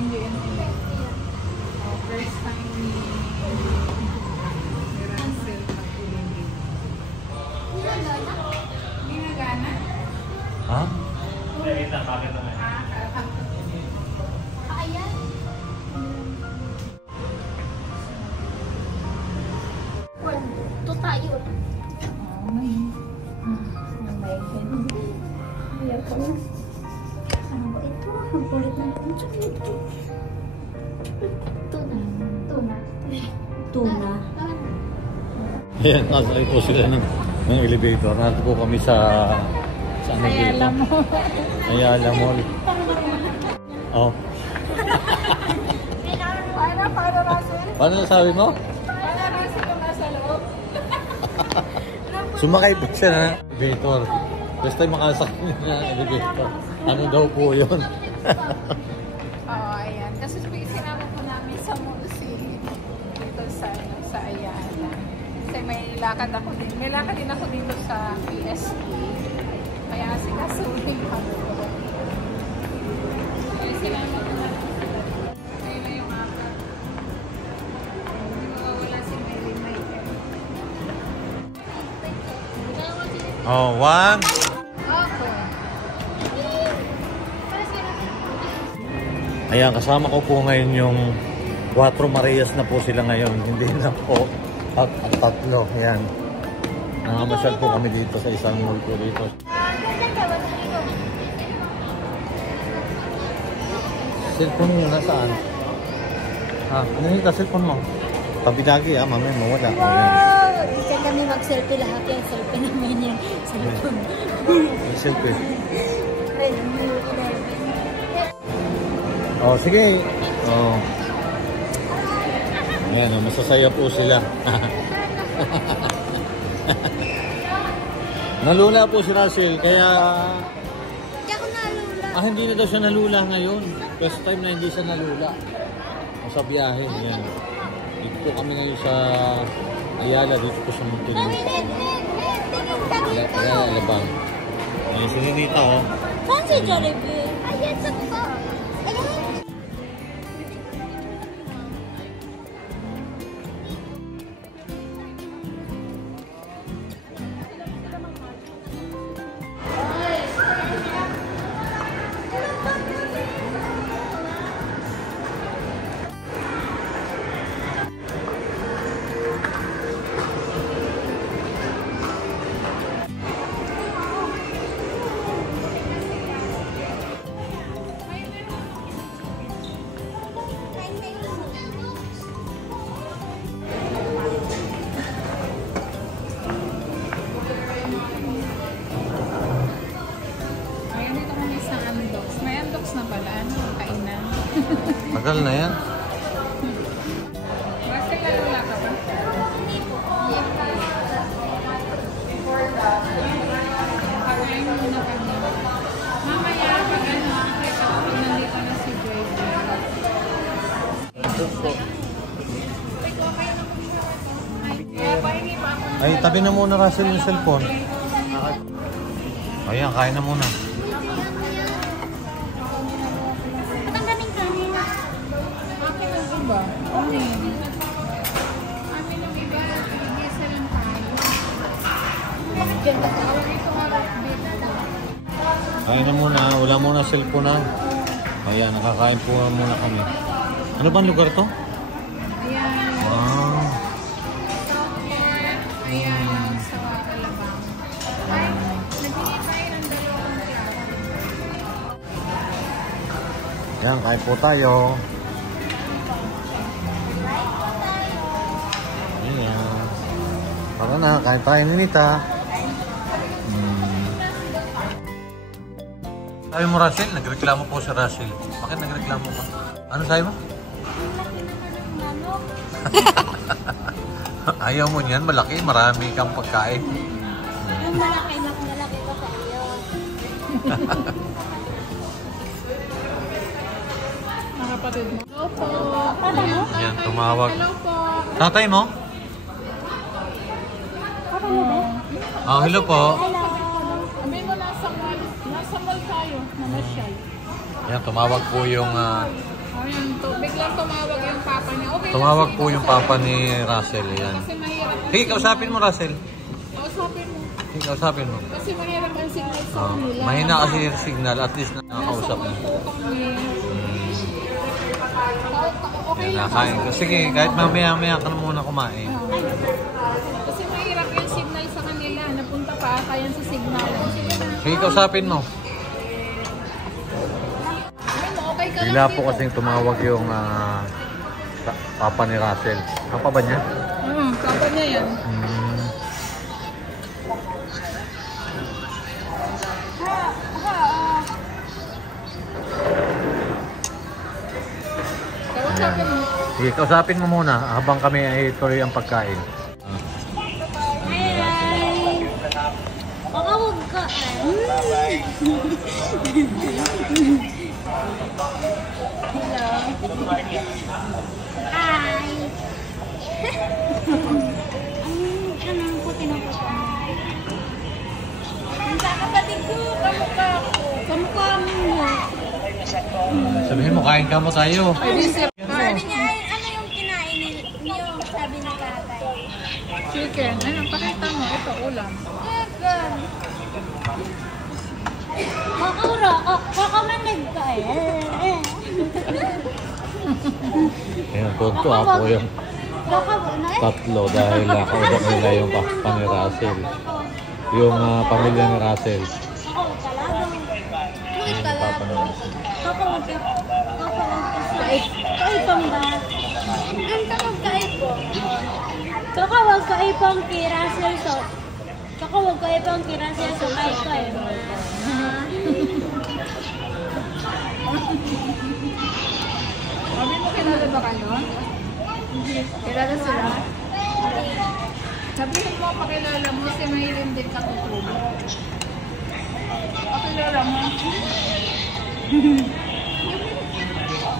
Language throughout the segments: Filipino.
MJ and Ellen. First time ni Russell mag-uling. Hindi na gana? Ha? Hindi na bakit naman. Ayan. Ito tayo. May ganun. Ayaw ko na. Ano ba ito? Ang kulit ng pinchon nito. Tuna. Tuna. Ayan, nasa po sila ng elevator. Nandito po kami sa Ayala Mall. Ayala Mall. Oh. Paano Russell? Paano nasabi mo? Paano Russell kung nasa loob? Sumakay pa siya na elevator. First time makasakay na elevator. Ano daw po yun? Oo, ayan. Kasi sinama po namin sa mall dito sa Ayala. Kasi may lakad ako din. May lakad din ako dito sa PSP. Kaya sikasuhin ako. Kaya sinama po namin. Ayun na yung akad. Hindi mawawala si Mary Michael. Oh, one. Ayan, kasama ko po ngayon yung 4 Marias na po sila ngayon. Hindi na po at tatlo. Ayan. Nakamasyal po kami dito sa isang mall po dito. Cellphone mo nasaan? Ha? Ano yung cellphone mo? Tabi lagi mamaya mawala. Wow! Diyan kami mag-selfie lahat yan. Selfie naman yan. Cellphone. Selfie. Ay, Oh, sige. Oh. Ayan, masasaya po sila. Nalula po si Russell, kaya... Hindi ako nalula. hindi na daw siya nalula ngayon. First time na hindi siya nalula. Sa biyahe, ayan. Dito po kami ngayon sa Ayala, dito po sa Montevideo. Ayala, Alabang. Ayan, si Ninita, oh. Saan si Jollibee? Ayan, sa baba. Tagal na yan. Russell, nalula ka ba? Kakain muna kami. Mamaya pag nandito na si Joy. Ay, tabi na muna Russell yung cellphone. Ayan, kain na muna. Kain na muna, wala muna cellphone na. Ayan, nakakain po muna kami. Ano bang lugar to? Ayan. Wow. Ayan, sa Alabang. Ay, naghingi tayo ng 2 plato. Ayan, kain po tayo. Ayan. Tara na, kain tayo ni Nita. Sabi mo, Russell, nagreklamo po si Russell. Bakit nagreklamo ka? Ano sabi mo? Ayaw mo niyan, malaki, marami kang pagkain. Yung malaki ko sa iyo. Mga kapatid mo. Hello po. Yan, tumawag. Hello po. Tatay mo? Papa mo ba? Oh, hello po. Sabi mo nasa mall tayo, namasyal. Yan, tumawag po yung Ayun, biglang tumawag yung papa niya. Okay, Tumawag lang, po yung papa ni Russell. Ayan. Kasi mahirap. Sige, kausapin mo, Russell. Kausapin mo. Sige, kausapin mo. Kasi mahirap ang signal sa Oh, kanila. mahina kasi yung signal. At least nakakausap mo. Nasa upo kami. Okay Yan, lang. nakain ko. Sige, kahit mamaya-maya ka na muna kumain. Kasi mahirap yung signal sa kanila. Napunta pa ata yan sa signal. Sige na. Sige, kausapin mo. Okay ka Bigla lang po dito. kasing tumawag yung papa ni Russell. Papa ba niya? Papa niya yan. Kausapin mo. Sige, kausapin mo muna habang kami ay tuloy ang pagkain. Hi! Baka huwag ka. Hello. Hi! Ang puti na po. Sa kapatid ko, kamukha ko. Kamukha mo. Sabihin mo, kain ka mo tayo. Sabi niya, ay, ano yung kinain niyo? Sabi ni tatay. Chicken. Ano, pakita mo. Ito, ulam. Chicken. Kakura, kakamandag ka eh. Ayan, punto ako yung tatlo dahil nakausap nila yung papa ni Russell. Yung pamilya ni Russell. Ayan, yung papa ni Russell. Kaipang ba? Ang tawag kaipong? Kakawag kaipang kirasel so. Kakawag kaipang kirasel so kahit kayo. Sabi mo, kilala ba kayo? Kilala sila? Sabihin mo, pakilala mo si Maylin din katutulog. Pakilala mo.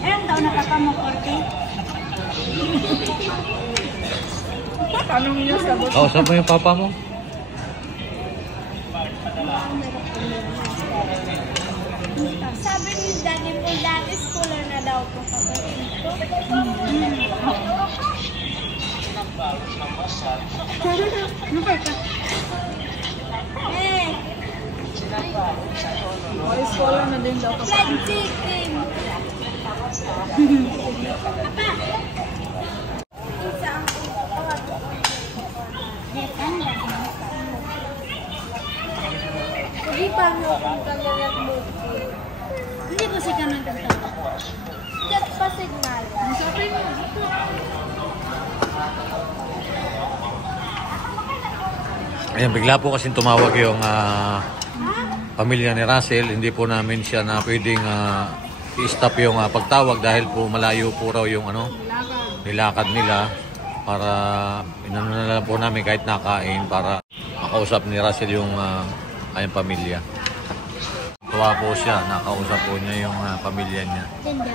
Ilang taon na papa mo, Korte? Tanong niyo, sagot. Kausap mo yung papa mo? Sabi ni Daddy po, dati schooler na daw po kapatid ko. Eh, O, scholar na din daw kapag. fried chicken. Papa! Isa ang tawag ko. Hindi pa mo kung kagalat mo. Hindi ba siya naman tawag? Hindi pa signal. Sabi mo. Ayan, bigla po kasing tumawag yung pamilya ni Russell. Hindi po namin siya na pwedeng i-stop yung pagtawag dahil po malayo po raw yung nilakad nila para inano na lang po namin kahit nakain para makausap ni Russell yung kanyang pamilya. Tuwa po siya, nakausap po niya yung pamilya niya. Tinda.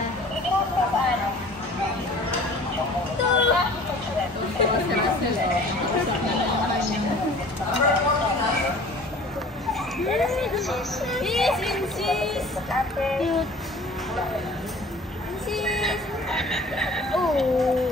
Si Russell, kausap na lang ang kanya. Yes, insist. Cute. Insist. Oh.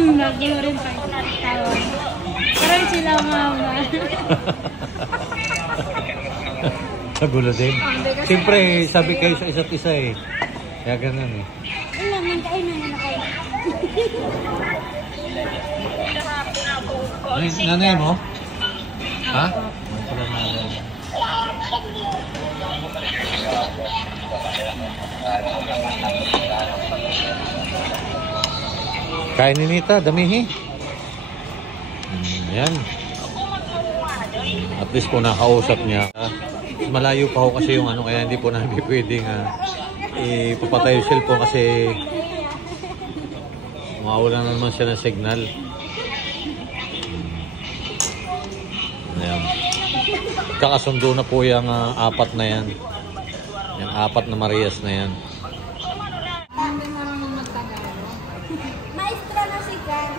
Nagulo rin pa tawa. Parang sila mama. Nagulo din. Siyempre, sabi kayo sa isa't isa eh. Kaya ganun eh. Wala, nangkain na na kayo. Nanay mo? Ha? Ano pala nanay mo? Kain ni Nita, damihi. Yan. At least po nakausap niya. Malayo pa ho kasi yung ano, kaya hindi po namin pwedeng ipapatay yung cellphone kasi mawawala na naman siya ng signal. Ayan. Kakasundo na po yung apat na yan. Yung apat na Marias na yan. Hindi marunong magtagalog. Maestra na si Gan.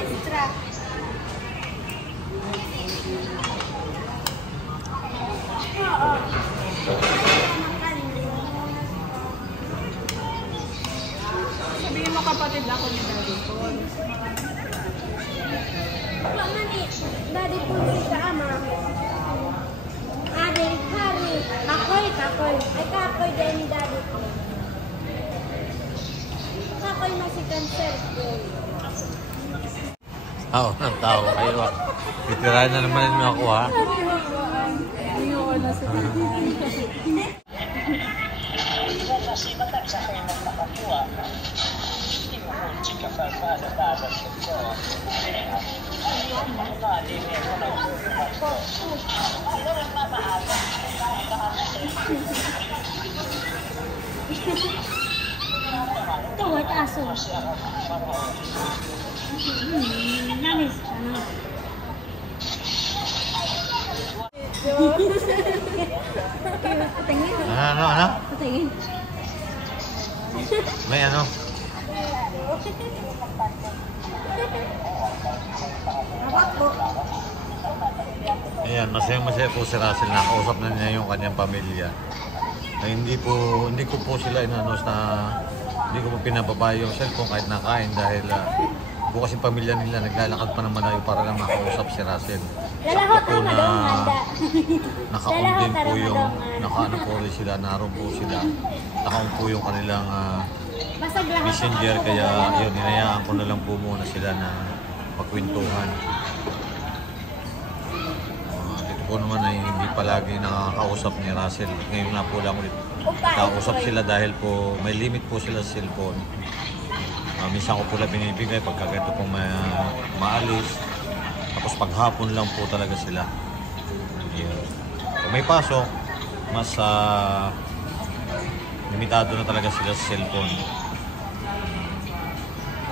extra. Oo. Sabihin mo kapatid ako ni Daddy Paul. Mani, Daddy Paul si ama. Adik, Hari, kakoy. Ay kakoy din ni Daddy Paul. Kakoy masih cancer. Oo, ng tao kayo. Titirahan na naman ninyo ako ha. Ayoko na sa Tuwat aso. Namis, ano? Patingin. Ano? Patingin. May ano? Abak po. Ayan, masaya po si Russell. Nakausap na niya yung kanyang pamilya. Ay, hindi ko po sila hindi ko po pinababa yung cellphone kahit nakain dahil bukas yung pamilya nila naglalakad pa ng malayo para lang makausap si Russell. Lalahot Sakto po na na madong naka-on din po yung naka-ano po rin sila, naroon po sila. Naka-on po yung kanilang Basag lahat. messenger kaya yun, hinayaan ko na lang po muna sila na pagkwentuhan. Dito po naman ay hindi palagi nakakausap ni Russell. Ngayon na po lang ulit kausap sila dahil po may limit po sila sa cellphone. Minsan ko po lang binibigay pagka ganito pong maalis. Tapos paghapon lang po talaga sila. Yun. Kung may pasok, mas limitado na talaga sila sa cellphone.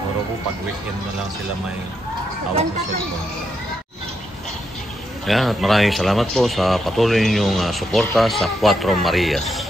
Puro po pag weekend na lang sila may hawak na cellphone. Yan, at maraming salamat po sa patuloy ninyong suporta sa 4 Marias.